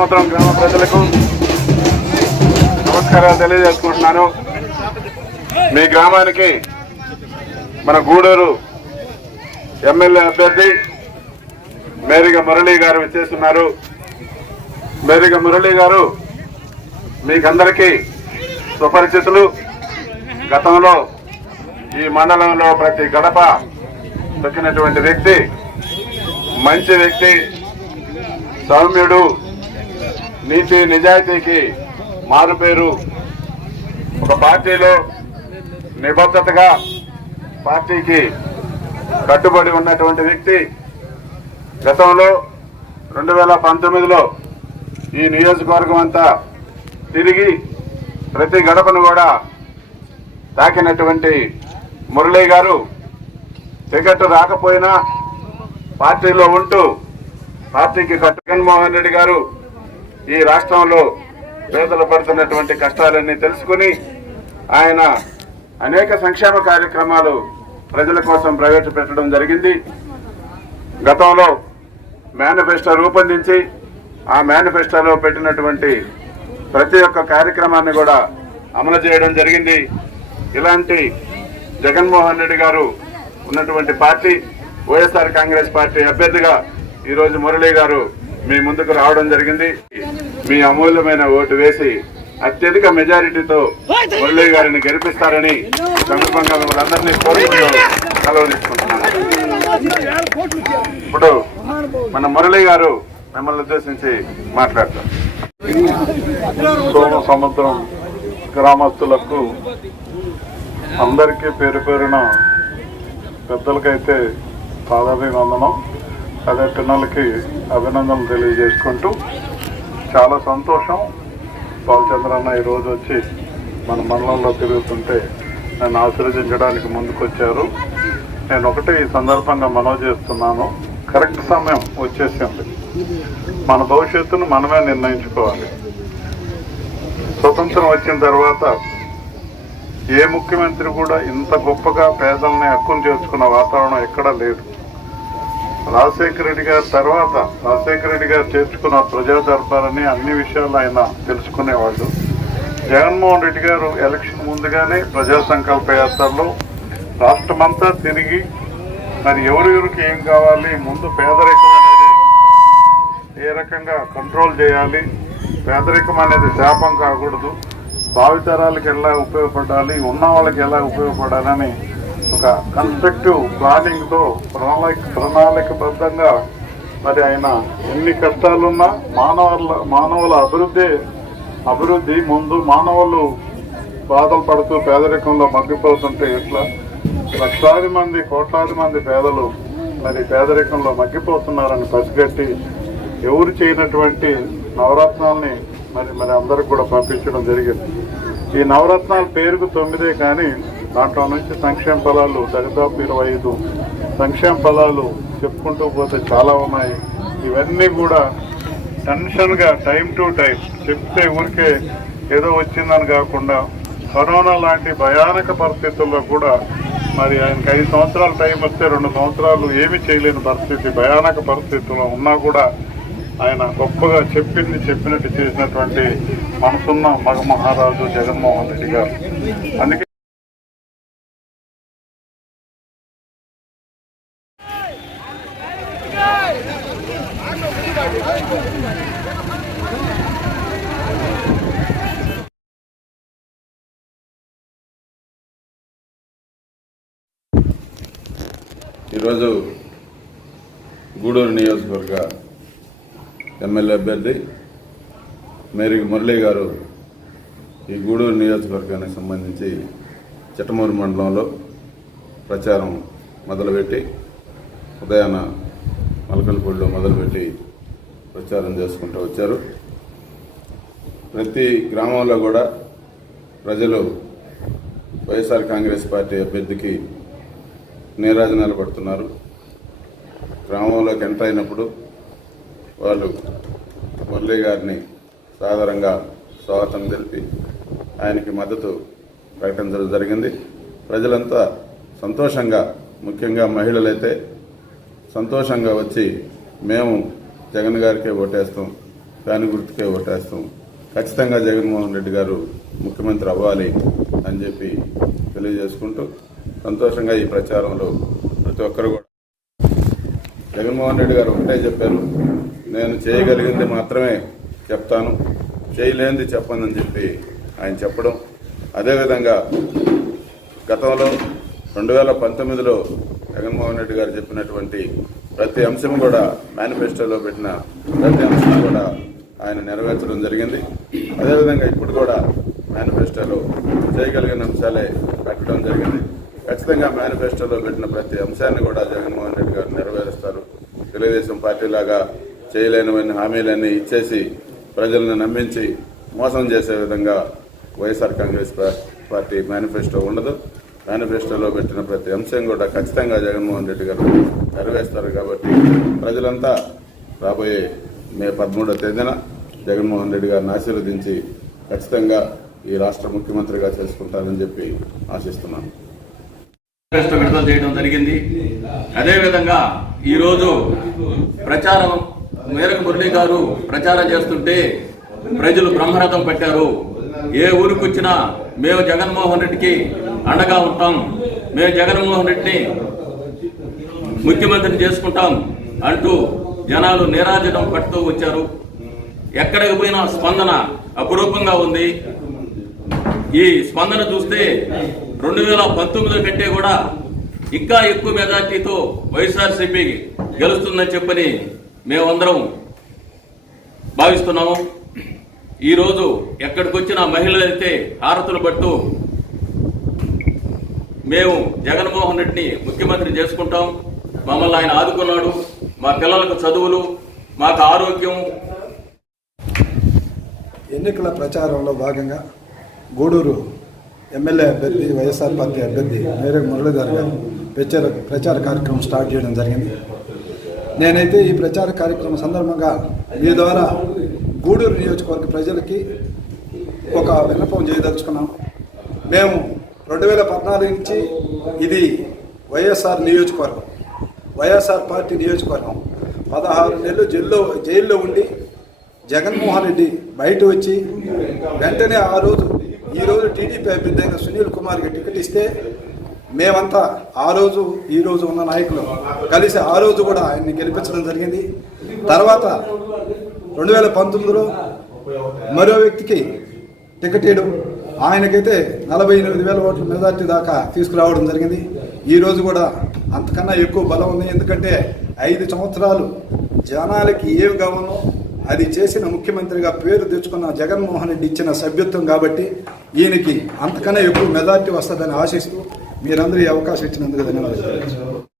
సంవత్సరం గ్రామ ప్రజలకు నమస్కారాలు తెలియజేసుకుంటున్నాను. మీ గ్రామానికి మన గూడూరు ఎమ్మెల్యే అభ్యర్థి మేరిగ మురళీ గారు వచ్చేస్తున్నారు. మేరిగ మురళీ గారు మీకందరికీ సుపరిచితులు. గతంలో ఈ మండలంలో ప్రతి గడప దొక్కినటువంటి వ్యక్తి మంచి వ్యక్తి సౌమ్యుడు నీతి నిజాయితీకి మారుపేరు. ఒక పార్టీలో నిబద్ధతగా పార్టీకి కట్టుబడి ఉన్నటువంటి వ్యక్తి గతంలో రెండు వేల పంతొమ్మిదిలో ఈ నియోజకవర్గం అంతా తిరిగి ప్రతి గడపను కూడా తాకినటువంటి మురళీ గారు టికెట్ రాకపోయినా పార్టీలో ఉంటూ పార్టీకి కట్టు జగన్మోహన్ రెడ్డి గారు ఈ రాష్ట్రంలో పేదలు పడుతున్నటువంటి కష్టాలన్నీ తెలుసుకుని ఆయన అనేక సంక్షేమ కార్యక్రమాలు ప్రజల కోసం ప్రవేశపెట్టడం జరిగింది. గతంలో మేనిఫెస్టో రూపొందించి ఆ మేనిఫెస్టోలో పెట్టినటువంటి ప్రతి ఒక్క కార్యక్రమాన్ని కూడా అమలు చేయడం జరిగింది. ఇలాంటి జగన్మోహన్ రెడ్డి గారు ఉన్నటువంటి పార్టీ వైఎస్ఆర్ కాంగ్రెస్ పార్టీ అభ్యర్థిగా ఈరోజు మురళీ గారు మీ ముందుకు రావడం జరిగింది. మీ అమూల్యమైన ఓటు వేసి అత్యధిక మెజారిటీతో మురళీ గారిని గెలిపిస్తారని సందర్భంగా మిమ్మల్ని అందరినీ కోరుకుంటూ ఇప్పుడు మన మురళీ గారు మిమ్మల్ని ఉద్దేశించి మాట్లాడతారు. సోమ సముద్రం గ్రామస్తులకు అందరికీ పేరు పేరున పెద్దలకైతే పాదాభివందనం. అదే అభినందనలు తెలియజేసుకుంటూ చాలా సంతోషం. బాలచంద్రన్న ఈరోజు వచ్చి మన మండలంలో తిరుగుతుంటే నన్ను ఆశీర్వదించడానికి ముందుకొచ్చారు. నేను ఒకటి ఈ సందర్భంగా మనవి చేస్తున్నాను. కరెక్ట్ సమయం వచ్చేసింది. మన భవిష్యత్తును మనమే నిర్ణయించుకోవాలి. స్వతంత్రం వచ్చిన తర్వాత ఏ ముఖ్యమంత్రి కూడా ఇంత గొప్పగా పేదల్ని హక్కును చేర్చుకున్న వాతావరణం ఎక్కడా లేదు. రాజశేఖర రెడ్డి గారి తర్వాత రాజశేఖర రెడ్డి గారు చేర్చుకున్న ప్రజా దర్బారని అన్ని విషయాలు ఆయన తెలుసుకునేవాళ్ళు. జగన్మోహన్ రెడ్డి గారు ఎలక్షన్ ముందుగానే ప్రజా సంకల్ప యాత్రలో రాష్ట్రమంతా తిరిగి మరి ఎవరెవరికి ఏం కావాలి ముందు పేదరికం అనేది ఏ రకంగా కంట్రోల్ చేయాలి పేదరికం అనేది శాపం కాకూడదు భావితరాలకు ఎలా ఉపయోగపడాలి ఉన్న వాళ్ళకి ఎలా ఉపయోగపడాలని ఒక కన్స్ట్రక్టివ్ ప్లానింగ్తో ప్రణాళిక ప్రణాళికబద్ధంగా మరి ఆయన ఎన్ని కష్టాలున్నా మానవుల మానవుల అభివృద్ధి అభివృద్ధి ముందు మానవులు బాధలు పడుతూ పేదరికంలో మగ్గిపోతుంటే ఇట్లా లక్షలాది మంది కోట్లాది మంది పేదలు మరి పేదరికంలో మగ్గిపోతున్నారని పసిగట్టి ఎవరు చేయనటువంటి నవరత్నాల్ని మరి మరి అందరికి కూడా పంపించడం జరిగింది. ఈ నవరత్నాల పేరుకు తొమ్మిదే కానీ దాంట్లో నుంచి సంక్షేమ ఫలాలు దరిదాపు ఇరవై ఐదు. సంక్షేమ ఫలాలు చెప్పుకుంటూ పోతే చాలా ఉన్నాయి. ఇవన్నీ కూడా టెన్షన్గా టైం టు టైం చెప్తే ఊరికే ఏదో వచ్చిందని కాకుండా కరోనా లాంటి భయానక పరిస్థితుల్లో కూడా మరి ఆయనకి ఐదు సంవత్సరాల టైం వస్తే రెండు సంవత్సరాలు ఏమి చేయలేని పరిస్థితి భయానక పరిస్థితుల్లో ఉన్నా కూడా ఆయన గొప్పగా చెప్పింది చెప్పినట్టు చేసినటువంటి మనసున్న మగ మహారాజు జగన్మోహన్ రెడ్డి గారు. అందుకే ఈరోజు గూడూరు నియోజకవర్గ ఎమ్మెల్యే అభ్యర్థి మేరీ మురళీ గారు ఈ గూడూరు నియోజకవర్గానికి సంబంధించి చిట్టమూరు మండలంలో ప్రచారం మొదలుపెట్టి ఉదయాన మలకలపూడిలో మొదలుపెట్టి ప్రచారం చేసుకుంటూ వచ్చారు. ప్రతి గ్రామంలో కూడా ప్రజలు వైఎస్ఆర్ కాంగ్రెస్ పార్టీ అభ్యర్థికి నీరాజనాలు పడుతున్నారు. గ్రామంలోకి ఎంటర్ అయినప్పుడు వాళ్ళు మురళీ గారిని సాధారణంగా స్వాగతం తెలిపి ఆయనకి మద్దతు ప్రకటించడం జరిగింది. ప్రజలంతా సంతోషంగా ముఖ్యంగా మహిళలైతే సంతోషంగా వచ్చి మేము జగన్ గారికే ఓటేస్తాం దాని గుర్తుకే ఓటేస్తాం. ఖచ్చితంగా జగన్మోహన్ రెడ్డి గారు ముఖ్యమంత్రి అవ్వాలి అని చెప్పి తెలియజేసుకుంటూ సంతోషంగా ఈ ప్రచారంలో ప్రతి ఒక్కరు కూడా. జగన్మోహన్ రెడ్డి గారు ఒకటే చెప్పారు నేను చేయగలిగింది మాత్రమే చెప్తాను చేయలేనిది చెప్పనని చెప్పి ఆయన చెప్పడం. అదేవిధంగా గతంలో రెండు వేల పంతొమ్మిదిలో జగన్మోహన్ రెడ్డి గారు చెప్పినటువంటి ప్రతి అంశం కూడా మేనిఫెస్టోలో పెట్టిన ప్రతి అంశం కూడా ఆయన నెరవేర్చడం జరిగింది. అదేవిధంగా ఇప్పుడు కూడా మేనిఫెస్టోలో చేయగలిగిన అంశాలే పెట్టడం జరిగింది. ఖచ్చితంగా మేనిఫెస్టోలో పెట్టిన ప్రతి అంశాన్ని కూడా జగన్మోహన్ రెడ్డి గారు నెరవేరుస్తారు. తెలుగుదేశం పార్టీ లాగా చేయలేనివన్నీ హామీలన్నీ ఇచ్చేసి ప్రజలను నమ్మించి మోసం చేసే విధంగా వైఎస్ఆర్ కాంగ్రెస్ పార్టీ మేనిఫెస్టో ఉండదు. మేనిఫెస్టోలో పెట్టిన ప్రతి అంశం కూడా ఖచ్చితంగా జగన్మోహన్ రెడ్డి గారు నెరవేరుస్తారు కాబట్టి ప్రజలంతా రాబోయే మే పదమూడవ తేదీన జగన్మోహన్ రెడ్డి గారిని ఆశీర్వదించి ఖచ్చితంగా ఈ రాష్ట్ర ముఖ్యమంత్రిగా చేసుకుంటారని చెప్పి ఆశిస్తున్నాను. మేనిఫెస్టో విడుదల చేయడం జరిగింది. అదేవిధంగా ఈరోజు ప్రచారం మేరకు మురళి గారు ప్రచారం చేస్తుంటే ప్రజలు బ్రహ్మరథం పెట్టారు. ఏ ఊరికి వచ్చినా మేము జగన్మోహన్ రెడ్డికి అండగా ఉంటాం. మేము జగన్మోహన్ రెడ్డిని ముఖ్యమంత్రిని చేసుకుంటాం అంటూ జనాలు నిరాజనం పడుతూ వచ్చారు. ఎక్కడికి పోయినా స్పందన అపురూపంగా ఉంది. ఈ స్పందన చూస్తే రెండు వేల పంతొమ్మిది కంటే కూడా ఇంకా ఎక్కువ మెజార్టీతో వైఎస్ఆర్సీపీ గెలుస్తుందని చెప్పని మేమందరం భావిస్తున్నాము. ఈరోజు ఎక్కడికి వచ్చిన మహిళలైతే హారతులు పట్టు మేము జగన్మోహన్ రెడ్డిని ముఖ్యమంత్రి చేసుకుంటాం. మమ్మల్ని ఆయన ఆదుకున్నాడు. మా పిల్లలకు చదువులు మాకు ఆరోగ్యం. ఎన్నికల ప్రచారంలో భాగంగా గూడూరు ఎమ్మెల్యే అభ్యర్థి వైఎస్ఆర్ పార్టీ అభ్యర్థి మేరకు మురళీధర్ గారు ప్రచార ప్రచార కార్యక్రమం స్టార్ట్ చేయడం జరిగింది. నేనైతే ఈ ప్రచార కార్యక్రమం సందర్భంగా మీ ద్వారా గూడూరు నియోజకవర్గ ప్రజలకి ఒక విన్నపం చేయదలుచుకున్నాం. మేము రెండు వేల పద్నాలుగు నుంచి ఇది వైఎస్ఆర్ నియోజకవర్గం వైఎస్ఆర్ పార్టీ నియోజకవర్గం. పదహారు నెలలు జైల్లో జైల్లో ఉండి జగన్మోహన్ రెడ్డి బయట వచ్చి వెంటనే ఆ రోజు ఈరోజు టీడీపీ అభ్యర్థి అయిన సునీల్ కుమార్కి టికెట్ ఇస్తే మేమంతా ఆ రోజు ఈ రోజు ఉన్న నాయకులు కలిసి ఆ రోజు కూడా ఆయన్ని గెలిపించడం జరిగింది. తర్వాత రెండు వేల పంతొమ్మిదిలో మరో వ్యక్తికి టికెట్ ఇవ్వడం ఆయనకైతే నలభై ఎనిమిది వేల ఓట్ల మెజార్టీ దాకా తీసుకురావడం జరిగింది. ఈరోజు కూడా అంతకన్నా ఎక్కువ బలం ఉంది. ఎందుకంటే ఐదు సంవత్సరాలు జనాలకి ఏవి కావాలో అది చేసిన ముఖ్యమంత్రిగా పేరు తెచ్చుకున్న జగన్మోహన్ రెడ్డి ఇచ్చిన సభ్యత్వం కాబట్టి ఈయనకి అంతకన్నా ఎక్కువ మెజార్టీ వస్తుందని ఆశిస్తూ మీరందరూ ఈ అవకాశం ఇచ్చినందుకు ధన్యవాదాలు.